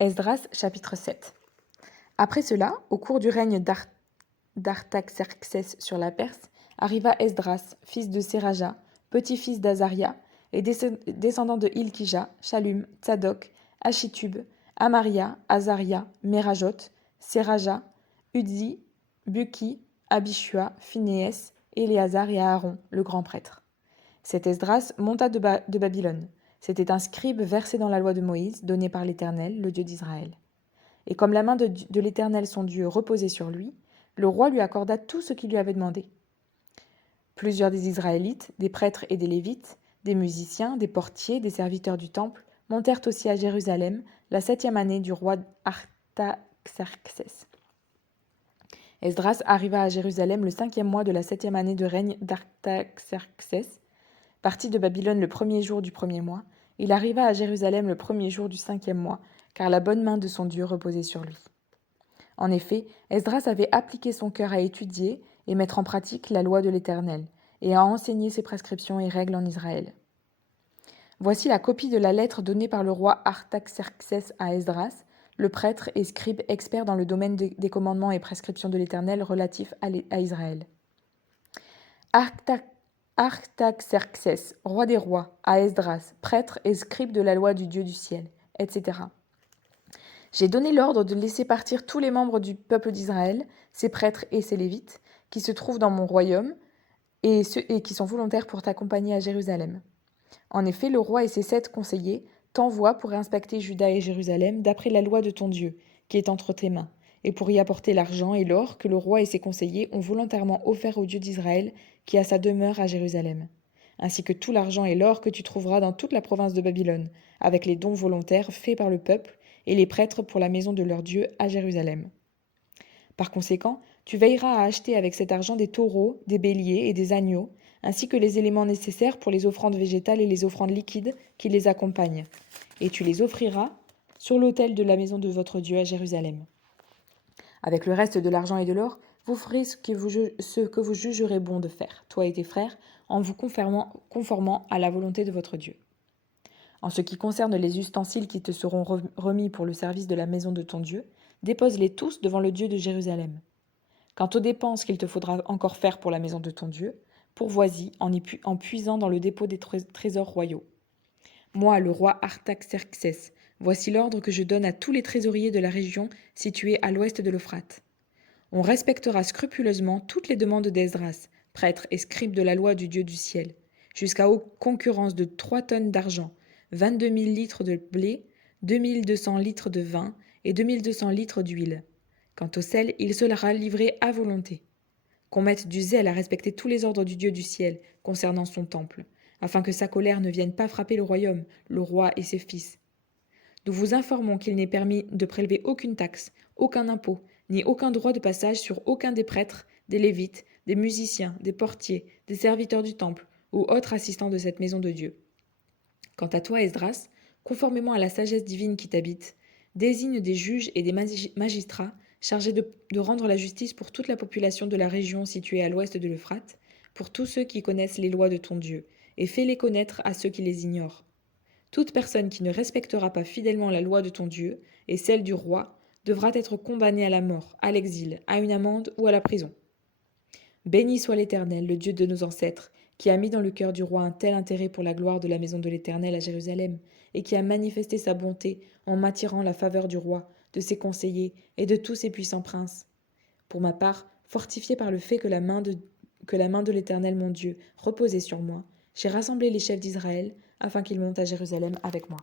Esdras chapitre 7. Après cela, au cours du règne d'Artaxerxès sur la Perse, arriva Esdras, fils de Séraja, petit-fils d'Azaria, et descendant de Hilkija, Shallum, Tsadok, Achitub, Amaria, Azaria, Merajot, Séraja, Udzi, Buki, Abishua, Phinéès, Éléazar et Aaron, le grand prêtre. Cet Esdras monta de Babylone. C'était un scribe versé dans la loi de Moïse, donnée par l'Éternel, le Dieu d'Israël. Et comme la main de l'Éternel son Dieu reposait sur lui, le roi lui accorda tout ce qu'il lui avait demandé. Plusieurs des Israélites, des prêtres et des Lévites, des musiciens, des portiers, des serviteurs du temple, montèrent aussi à Jérusalem la 7e année du roi Artaxerxès. Esdras arriva à Jérusalem le 5e mois de la 7e année de règne d'Artaxerxès. Parti de Babylone le 1er jour du 1er mois, il arriva à Jérusalem le 1er jour du 5e mois, car la bonne main de son Dieu reposait sur lui. En effet, Esdras avait appliqué son cœur à étudier et mettre en pratique la loi de l'Éternel, et à enseigner ses prescriptions et règles en Israël. Voici la copie de la lettre donnée par le roi Artaxerxès à Esdras, le prêtre et scribe expert dans le domaine des commandements et prescriptions de l'Éternel relatifs à Israël. Artaxerxès, roi des rois, à Esdras, prêtre et scribe de la loi du Dieu du ciel, etc. J'ai donné l'ordre de laisser partir tous les membres du peuple d'Israël, ses prêtres et ses lévites, qui se trouvent dans mon royaume, et qui sont volontaires pour t'accompagner à Jérusalem. En effet, le roi et ses 7 conseillers t'envoient pour inspecter Juda et Jérusalem d'après la loi de ton Dieu, qui est entre tes mains, et pour y apporter l'argent et l'or que le roi et ses conseillers ont volontairement offert au Dieu d'Israël, qui a sa demeure à Jérusalem, ainsi que tout l'argent et l'or que tu trouveras dans toute la province de Babylone, avec les dons volontaires faits par le peuple et les prêtres pour la maison de leur Dieu à Jérusalem. Par conséquent, tu veilleras à acheter avec cet argent des taureaux, des béliers et des agneaux, ainsi que les éléments nécessaires pour les offrandes végétales et les offrandes liquides qui les accompagnent, et tu les offriras sur l'autel de la maison de votre Dieu à Jérusalem. Avec le reste de l'argent et de l'or, vous ferez ce que vous jugerez bon de faire, toi et tes frères, en vous conformant à la volonté de votre Dieu. En ce qui concerne les ustensiles qui te seront remis pour le service de la maison de ton Dieu, dépose-les tous devant le Dieu de Jérusalem. Quant aux dépenses qu'il te faudra encore faire pour la maison de ton Dieu, pourvois-y en puisant dans le dépôt des trésors royaux. Moi, le roi Artaxerxès, voici l'ordre que je donne à tous les trésoriers de la région située à l'ouest de l'Euphrate. On respectera scrupuleusement toutes les demandes d'Esdras, prêtre et scribe de la loi du Dieu du ciel, jusqu'à concurrence de 3 tonnes d'argent, 22 000 litres de blé, 2200 litres de vin et 2200 litres d'huile. Quant au sel, il sera livré à volonté. Qu'on mette du zèle à respecter tous les ordres du Dieu du ciel concernant son temple, afin que sa colère ne vienne pas frapper le royaume, le roi et ses fils. Nous vous informons qu'il n'est permis de prélever aucune taxe, aucun impôt, ni aucun droit de passage sur aucun des prêtres, des lévites, des musiciens, des portiers, des serviteurs du temple ou autres assistants de cette maison de Dieu. Quant à toi, Esdras, conformément à la sagesse divine qui t'habite, désigne des juges et des magistrats chargés de rendre la justice pour toute la population de la région située à l'ouest de l'Euphrate, pour tous ceux qui connaissent les lois de ton Dieu, et fais-les connaître à ceux qui les ignorent. Toute personne qui ne respectera pas fidèlement la loi de ton Dieu et celle du roi devra être condamnée à la mort, à l'exil, à une amende ou à la prison. Béni soit l'Éternel, le Dieu de nos ancêtres, qui a mis dans le cœur du roi un tel intérêt pour la gloire de la maison de l'Éternel à Jérusalem, et qui a manifesté sa bonté en m'attirant la faveur du roi, de ses conseillers et de tous ses puissants princes. Pour ma part, fortifié par le fait que la main de l'Éternel mon Dieu reposait sur moi, j'ai rassemblé les chefs d'Israël afin qu'ils montent à Jérusalem avec moi.